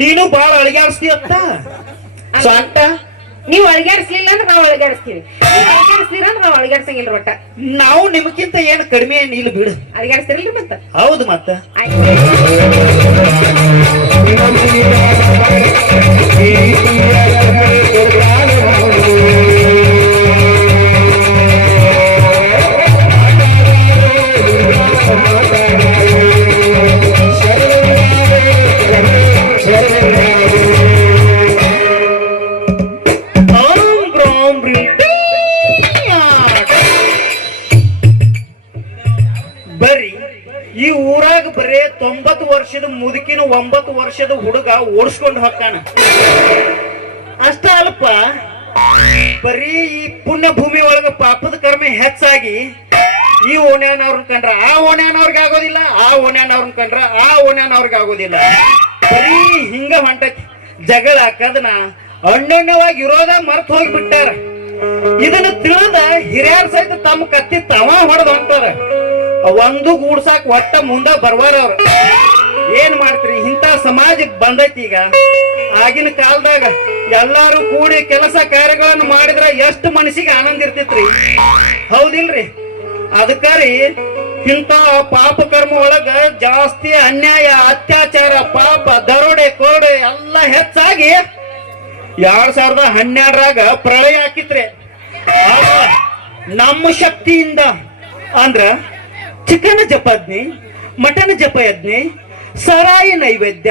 ನೀನು ಬಾಳ ಅಳಿಗಾಡಿಸ್ತೀವತ್ತ ಸ್ವಂತ. ನೀವ್ ಅಳಿಗಾಡಿಸ್ಲಿಲ್ಲ ಅಂದ್ರೆ ನಾವ್ ಅಳಿಗಾಡಿಸ್ತೀವಿ, ನೀವ್ ಅಳಿಗಾಡಿಸ್ತೀರ ಅಂದ್ರೆ ನಾವ್ ಅಳಿಗಾಡ್ಸಂಗಿಲ್ರಿ ಒಟ್ಟ. ನಾವು ನಿಮ್ಗಿಂತ ಏನು ಕಡಿಮೆ ಇಲ್ಲ ಬಿಡು. ಅಳಿಗಾಡಿಸ್ತಿರಲ್ರಿ ಮತ್ತ. ಹೌದು ಮತ್ತ. ಬರ್ರಿ, ಈ ಊರಾಗ ಬರೇ 90 ವರ್ಷದ ಮುದುಕಿನ 9 ವರ್ಷದ ಹುಡುಗ ಓಡಿಸ್ಕೊಂಡು ಹೋಗ್ತಾನ. ಅಷ್ಟ ಅಲ್ಪ, ಬರೀ ಈ ಪುಣ್ಯ ಭೂಮಿ ಒಳಗ ಪಾಪದ ಕರ್ಮ ಹೆಚ್ಚಾಗಿ ಈ ಓಣ್ಯಾನವ್ರನ್ನ ಕಂಡ್ರ ಆ ಓಣ್ಯಾನವ್ರಿಗೆ ಆಗೋದಿಲ್ಲ, ಆ ಓಣ್ಯಾನವ್ರನ್ನ ಕಂಡ್ರ ಆ ಓಣ್ಯಾನವ್ರಿಗೆ ಆಗೋದಿಲ್ಲ. ಬರೀ ಹಿಂಗ ಹೊಂಟೈತಿ ಜಗಳ. ಕದನ ಅಣ್ಣಣ್ಣವಾಗಿ ಇರೋದ ಮರ್ತ್ ಹೋಗ್ಬಿಟ್ಟಾರ. ಇದನ್ನ ತಿಳಿದ ಹಿರಿಯರ್ ಸಹಿತ ತಮ್ಮ ಕತ್ತಿ ತವ ಹೊಡೆದ್ ಹೊಂಟಾರ. ಒಂದು ಗೂಡ್ಸಾಕ್ ಒಟ್ಟ ಮುಂದ ಬರ್ವಾರ ಅವ್ರ. ಏನ್ ಮಾಡ್ತೀರಿ, ಇಂಥ ಸಮಾಜ ಬಂದೈತಿ ಈಗ. ಆಗಿನ ಕಾಲದಾಗ ಎಲ್ಲಾರು ಕೂಡಿ ಕೆಲಸ ಕಾರ್ಯಗಳನ್ನು ಮಾಡಿದ್ರ ಎಷ್ಟು ಮನಸ್ಸಿಗೆ ಆನಂದ ಇರ್ತಿತ್ರಿ, ಹೌದಿಲ್ರಿ? ಅದಕ್ಕಾರಿ ಇಂಥ ಪಾಪ ಕರ್ಮ ಒಳಗ ಜಾಸ್ತಿ ಅನ್ಯಾಯ, ಅತ್ಯಾಚಾರ, ಪಾಪ, ದರೋಡೆ, ಕೋಡೆ ಎಲ್ಲ ಹೆಚ್ಚಾಗಿ 2012ರಾಗ ಪ್ರಳಯ ಹಾಕಿತ್ರಿ. ನಮ್ಮ ಶಕ್ತಿಯಿಂದ ಅಂದ್ರ ಚಿಕನ್ ಜಪಜ್ಞೆ, ಮಟನ್ ಜಪಯಜ್ಞೆ, ಸರಾಯಿ ನೈವೇದ್ಯ,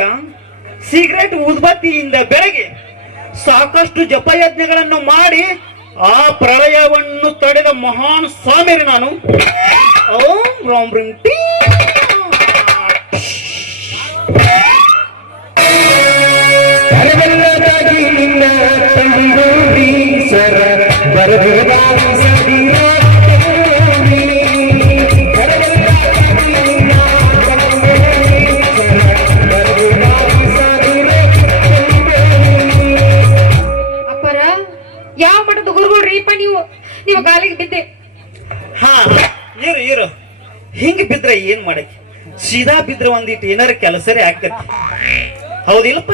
ಸಿಗರೆಟ್ ಉದ್ಬತ್ತಿಯಿಂದ ಬೆಳಗ್ಗೆ ಸಾಕಷ್ಟು ಜಪಯಜ್ಞಗಳನ್ನು ಮಾಡಿ ಆ ಪ್ರಳಯವನ್ನು ತಡೆದ ಮಹಾನ್ ಸ್ವಾಮಿರಿ ನಾನು. ಓಂ ರಾಮ್ ರಿಂಗ್ ಟೀ. ಯಾವ ಮಠದ ಗುರುಗಳ್ರಿಪ್ಪ ನೀವು? ನೀವು ಕಾಲಿಗೆ ಬಿದ್ದೆ. ಹಾ, ಇರು ಹಿಂಗ ಬಿದ್ರೆ ಏನ್ ಮಾಡಕ್ಕೆ? ಸೀದಾ ಬಿದ್ರೆ ಒಂದಿಟ್ಟು ಏನಾರ ಕೆಲಸರೇ ಆಗ್ತೈತಿ, ಹೌದಿಲ್ಲಪ್ಪ?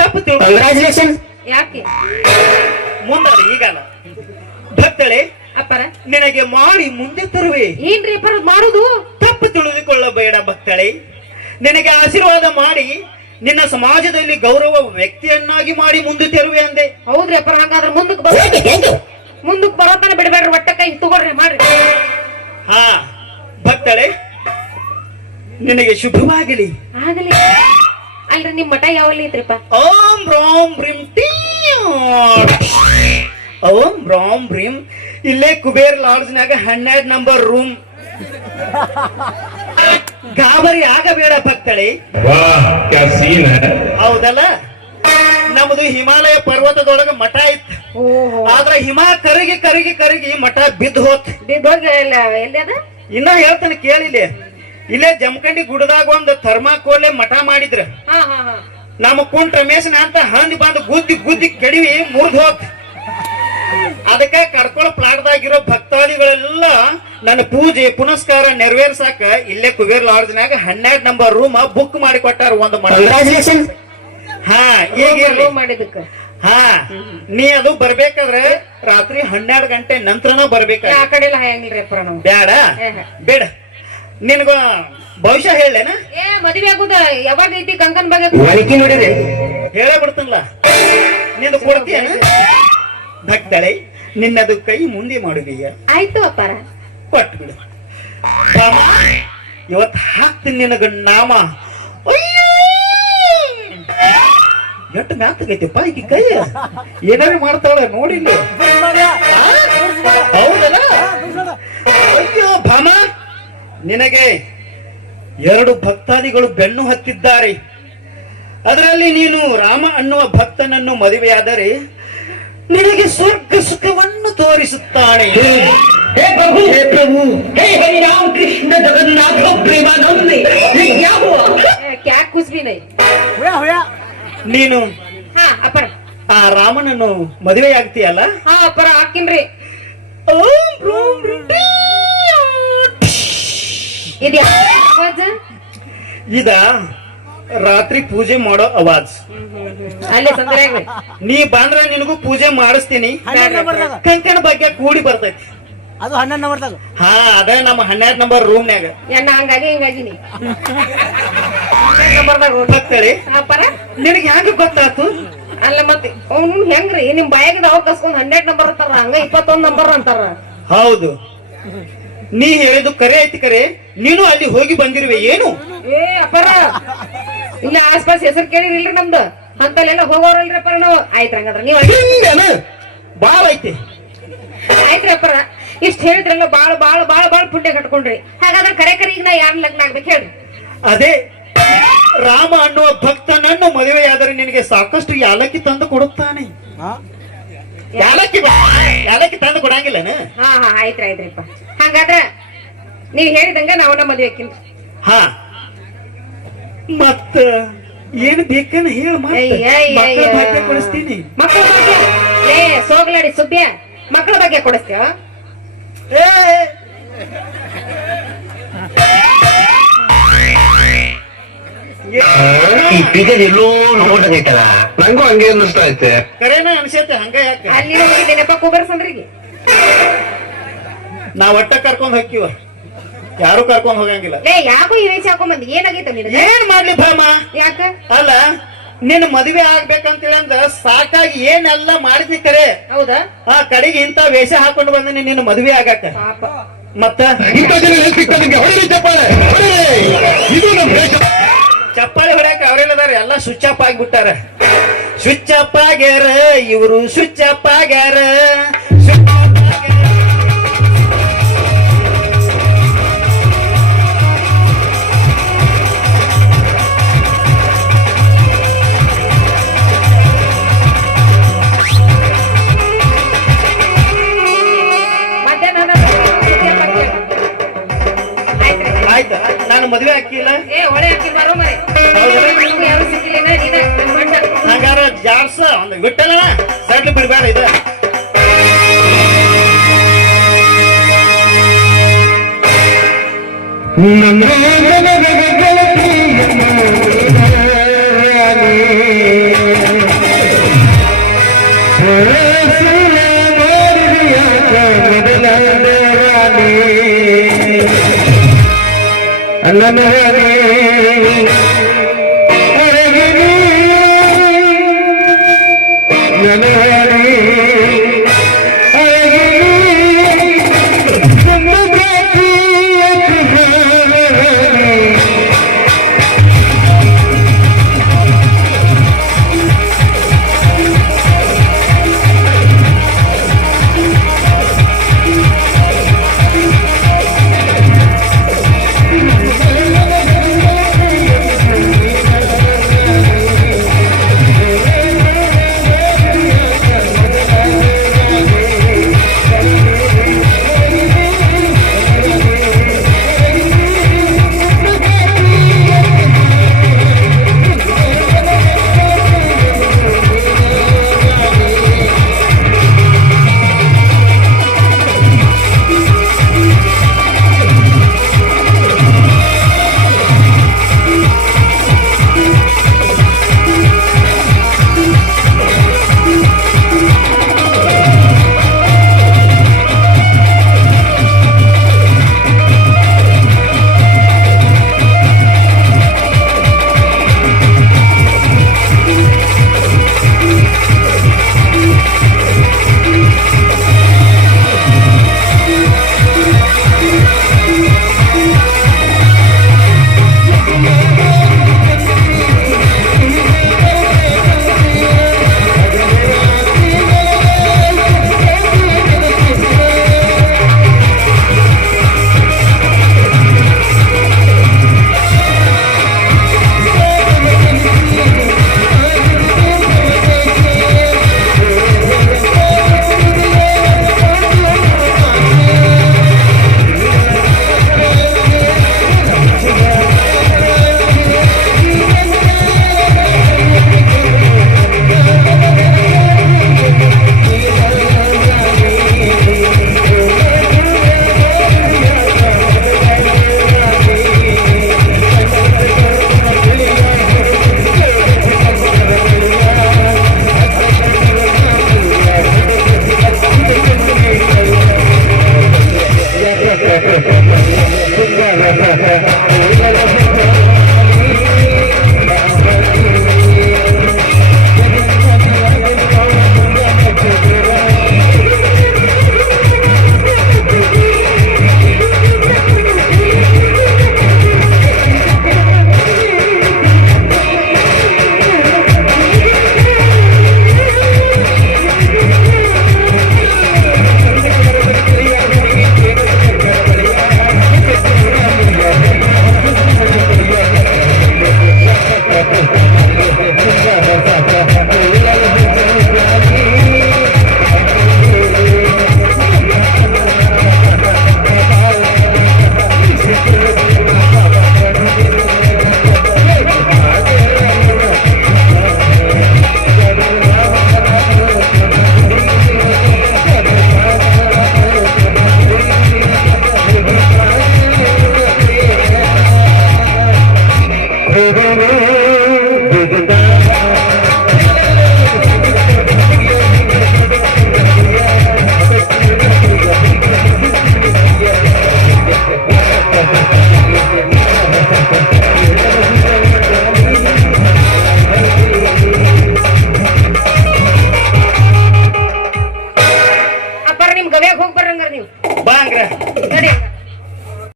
ತಪ್ಪು ತಿಳ್ಕೊಳ್ಳಿ. ಯಾಕೆ ಮುಂದಾಡಿ ಈಗಲ್ಲ. ಭಕ್ತಳೆ ಅಪ್ಪರ, ನಿನಗೆ ಮಾಡಿ ಮುಂದೆ ತರುವೆ. ಏನ್ರಿ ಅಪ್ಪರ ಮಾಡುದು? ತಪ್ಪು ತಿಳಿದುಕೊಳ್ಳಬೇಡ ಭಕ್ತಳೆ. ನಿನಗೆ ಆಶೀರ್ವಾದ ಮಾಡಿ ನಿನ್ನ ಸಮಾಜದಲ್ಲಿ ಗೌರವ ವ್ಯಕ್ತಿಯನ್ನಾಗಿ ಮಾಡಿ ಮುಂದೆ ತರುವೆ ಅಂದೆ. ಹೌದ್ರಿ ಅಪ್ಪರ, ಹಂಗಾದ್ರೆ ಮುಂದಕ್ಕೆ ಬರೋತನ ಬಿಡಬೇಡ್ರಿ, ಒಟ್ಟ ಕೈ ತಗೊಳ್ರಿ ಮಾಡ್ರಿ. ಹಾ ಭಕ್ತಳೆ, ನಿನಗೆ ಶುಭವಾಗಲಿ. ಆಗಲಿ. ಅಲ್ರಿ ನಿಮ್ ಮಠ ಯಾವಲ್ಲಿ ಐತ್ರಿಪ್ಪ? ಓಂ ರಾಮ್ ಬ್ರೀಂ ಟೀ. ಓಂ ರಾಮ್ ಬ್ರೀಂ ಇಲ್ಲೇ ಕುಬೇರ್ ಲಾಡ್ಜ್ನಾಗ 12 ನಂಬರ್ ರೂಮ್. ಗಾಬರಿ ಆಗಬೇಡ ಭಕ್ತಳೆ. ಹೌದಲ್ಲ, ನಮ್ದು ಹಿಮಾಲಯ ಪರ್ವತದೊಳಗ ಮಠ ಇತ್ತು. ಆದ್ರ ಹಿಮ ಕರಗಿ ಕರಗಿ ಕರಗಿ ಮಠ ಬಿದ್ದು ಹೋತ್. ಇನ್ನ ಹೇಳ್ತಾನೆ ಕೇಳಿಲ್ಲ. ಇಲ್ಲೇ ಜಮಖಂಡಿ ಗುಡ್ಡದಾಗ ಒಂದು ಥರ್ಮಾಕೋಲೆ ಮಠ ಮಾಡಿದ್ರ. ನಮ್ಮ ಕುಂಟ್ ರಮೇಶನ ಅಂತ ಹಂದಿ ಬಂದು ಗುದ್ದಿ ಗುದ್ದಿ ಕಡಿವಿ ಮುರಿದು ಹೋತ್. ಅದಕ್ಕೆ ಕಡ್ಕೊಳ ಪ್ಲಾಟ್ದಾಗಿರೋ ಭಕ್ತಾದಿಗಳೆಲ್ಲ ನನ್ನ ಪೂಜೆ ಪುನಸ್ಕಾರ ನೆರವೇರ್ಸಾಕ ಇಲ್ಲೇ ಕುಬೇರ್ ಲಾಡ್ಜ್ನಾಗ 12 ನಂಬರ್ ರೂಮ್ ಬುಕ್ ಮಾಡಿ ಕೊಟ್ಟಾರ. ಒಂದು ಮಠ. ಹಾ, ಈಗ ಮಾಡಿದಕ್ಕ. ಹಾ, ನೀ ಅದು ಬರ್ಬೇಕಾದ್ರೆ ರಾತ್ರಿ 12 ಗಂಟೆ ನಂತರನ ಬರ್ಬೇಕ. ಆ ಕಡೆ ಎಲ್ಲ ಹೆಂಗಿಲ್ರಿ ಅಪ್ಪರ? ಬೇಡ ಬೇಡ, ನಿನಗ ಭವಿಷ್ಯ ಹೇಳೇನ? ಮದುವೆ ಆಗುದ ಯಾವಾಗ ಐತಿ? ಗಂಗನ್ ಬಗ್ಗೆ ನೋಡಿರಿ ಹೇಳೇ ಬಿಡ್ತಲ್ಲ. ನಿಂದು ಕೊಡ್ತೀಯನ ಭಕ್ತಳೆ? ನಿನ್ನದು ಕೈ ಮುಂದೆ ಮಾಡುದೀಯ. ಆಯ್ತು ಅಪ್ಪಾರ, ಕೊಟ್ಟು ಬಿಡು. ಇವತ್ತು ಹಾಕ್ತೀನಿ ನಿನಗ ನಾಮ. ಅಯ್ಯೋ, ಎಷ್ಟು ಮ್ಯಾತಗೈತಿಪ್ಪ ಈಗ ಕೈ. ಏನಾರು ಮಾಡ್ತಾಳ ನೋಡಿಲ್ಲ. ಹೌದಲ್ಲ? ಅಯ್ಯೋ ಭಾಮ, ನಿನಗೆ 2 ಭಕ್ತಾದಿಗಳು ಬೆನ್ನು ಹತ್ತಿದ್ದಾರೆ. ಅದರಲ್ಲಿ ನೀನು ರಾಮ ಅನ್ನುವ ಭಕ್ತನನ್ನು ಮದುವೆಯಾದರೆ ನಿನಗೆ ಸ್ವರ್ಗ ಸುಖವನ್ನು ತೋರಿಸುತ್ತಾನೆ. हे प्रभु हे हरि राम कृष्ण जगन्नाथ प्रेमानंद ये क्या हुआ? क्या कुछ भी नहीं होया ನೀನು ಹಾ ಅಪ್ಪರ ಆ ರಾಮನನ್ನು ಮದುವೆ ಆಗ್ತೀಯಲ್ಲ? ಹಾ ಅಪ್ಪರ ಹಾಕಿನ್ರಿ. ಇದ ರಾತ್ರಿ ಪೂಜೆ ಮಾಡೋ ಅವಾಜ್. ಅಲ್ಲಿ ಸಂದ್ರಾಗ ನೀ ಬಂದ್ರ ನಿನಗೂ ಪೂಜೆ ಮಾಡಿಸ್ತೀನಿ. 12 ನಂಬರ್ದಾಗ ಕಂಕಣ ಬಗ್ಗೆ ಕೂಡಿ ಬರ್ತೈತಿ. ಅದು 11 ನಂಬರ್ದಾಗ. ಹಾ ಅದ ನಮ್ಮ 12 ನಂಬರ್ ರೂಮ್ನ್ಯಾಗ ಎಣ್ಣ ಹಂಗಾಗಿ ಹಿಂಗಾಗಿ ನೀ ನಂಬರ್ದಾಗ ಭಕ್ತಳಿ. ಪರ ನಿನಗೆ ಹೆಂಗ ಗೊತ್ತಾತು? ಅಲ್ಲ ಮತ್ತೆ ಅವ್ನು ಹೆಂಗ್ರಿ ನಿಮ್ ಬಾಯಾಗಿದ ಅವ್ ಕಸ್ಕೊಂಡ್ 12 ನಂಬರ್ ಅಂತಾರ, ಹಂಗ 21 ನಂಬರ್ ಅಂತಾರ. ಹೌದು, ನೀ ಹೇಳಿದ್ದು ಕರೆ ಐತಿ. ಕರೆ ನೀನು ಅಲ್ಲಿ ಹೋಗಿ ಬಂದಿರುವೆ ಏನು? ಏ ಅಪ್ಪರ ಇಲ್ಲ ಆಸ್ಪಾಸ್ ಹೆಸರು ಕೇಳಿರಿಲ್ರಿ ನಮ್ದು ಅಂತಲ್ಲೆಲ್ಲ ಹೋಗೋರಲ್ರಿ ಅಪ್ಪರ ನಾವು. ಆಯ್ತು ಹಂಗಂದ್ರ ನೀವ್ ಬಾಳ ಐತಿ. ಆಯ್ತ್ರಿ ಅಪ್ಪರ ಇಷ್ಟ ಹೇಳಿದ್ರಲ್ಲ ಬಾಳ ಬಾಳ ಬಾಳ ಬಾಳ ಪುಣ್ಯ ಕಟ್ಕೊಂಡ್ರಿ. ಹಾಗಾದ್ರೆ ಕರೆ ಈಗ ನಾ ಯಾರ ಲಗ್ನ ಆಗ್ಬೇಕು ಹೇಳ್ರಿ? ಅದೇ ರಾಮ ಅನ್ನುವ ಭಕ್ತನನ್ನು ಮದುವೆಯಾದರೆ ನಿನಗೆ ಸಾಕಷ್ಟು ಯಾಲಕ್ಕಿ ತಂದು ಕೊಡುತ್ತಾನೆ. ಹಾ ಯಾಲಕ್ಕಿ ತಂದು ಕೊಡಂಗಿಲ್ಲನ? ಹಾ ಹಾ ಆಯ್ತ್ರಿ ಆಯ್ತ್ರಿಪ್ಪ. ಹಂಗಾದ್ರ ನೀವ್ ಹೇಳಿದಂಗ ನಾವನ್ನ ಮದ್ವೆ ಹಾಕಿನ್ರಿ. ಹಾ ಮತ್ತ ಏನ್ ಬೇಕನ್ನ ಹೇಳ. ಭಾಗ್ಯ ಕೊಡಿಸ್ತೀನಿ. ಮಕ್ಕಳ ಬಗ್ಗೆ ಏ ಸೋಗ್ಲಾಡಿ ಸುಬ್ಬ್ಯ ಮಕ್ಕಳ ಬಗ್ಗೆ ಕೊಡಿಸ್ತೇವ. ಏ ಈ ಪಿಗರ್ ಎಲ್ಲೋ ನೋಡ್ದಂಗೈತಲ್ಲ, ನಂಗೂ ಹಂಗೆ ಅನ್ನಿಸ್ತಾ ಐತೆ. ಕರೆನ ಅನ್ಸೈತೆ. ಹಂಗ ಯಾಕ ಅಲ್ಲಿ ಹೋಗಿದ್ದೇನಪ್ಪ ಕುಬರ್ಸಂದ್ರಿಗೆ ನಾವ್ ಒಟ್ಟ ಕರ್ಕೊಂಡ್ ಹೋಗ್ತೀವ, ಯಾರು ಕರ್ಕೊಂಡ್ ಹೋಗಂಗಿಲ್ಲ. ಲೇ ಯಾಕೋ ಈ ವೇಷ ಹಾಕೊಂಡ್ ಬಂದಿ? ಏನಾಗೈತ ನಿನಗೆ? ಏನ್ ಮಾಡ್ಲಿ ಭಾಮ? ಯಾಕ ಅಲ್ಲ ನಿನ್ನ ಮದುವೆ ಆಗ್ಬೇಕಂತೇಳಿ ಅಂದ್ರ ಸಾಕಾಗಿ ಏನೆಲ್ಲ ಮಾಡಿದ್ನಿ. ಕರೆ ಹೌದಾ? ಆ ಕಡೆಗೆ ಇಂತ ವೇಷ ಹಾಕೊಂಡು ಬಂದಿನಿ ನಿನ್ನ ಮದುವೆ ಆಗಾಕ. ಪಾಪ ಮತ್ತ ಇಂಥ ಜನ ಎಲ್ಲಿ ಸಿಗ್ತಾರೆ ನಿಮ್ಗೆ? ಹೊಡಿರಿ ಚಪ್ಪಾಳೆ, ಹೊಡಿರಿ. ಇದು ನಮ್ ದೇಶ. ಚಪ್ಪಾಳಿ ಹೊಡ್ಯಾಕ ಅವ್ರೆಲ್ಲದಾರ ಎಲ್ಲ ಸ್ವಿಚ್ ಅಪ್ ಆಗಿಬಿಟ್ಟಾರ. ಸ್ವಿಚ್ ಅಪ್ ಆಗ್ಯಾರ ಇವರು, ಸ್ವಿಚ್ ಅಪ್ ಆಗ್ಯಾರ. ಮಧ್ಯಾಹ್ನ ಆಯ್ತ್ರಿ. ಆಯ್ತು, ನಾನು ಮದುವೆ ಹಾಕಿಲ್ಲ. ಏ ಒಳ್ಳೆ ಹಾಕಿ ಬರೋ ಮರೆ ನಮ್ಗೆ ಯಾರು ಸಿಕ್ಕಿಲ್ಲ ನೀನ ನನ್ ಗಂಡ. ಹಂಗಾರ ಜಾರ್ಸ ಒಂದು ಬಿಟ್ಟಲ್ಲ ಸಡ್ಲು ಬಿಡ್ಬೇಡ. ಇದು ಅಲ್ಲ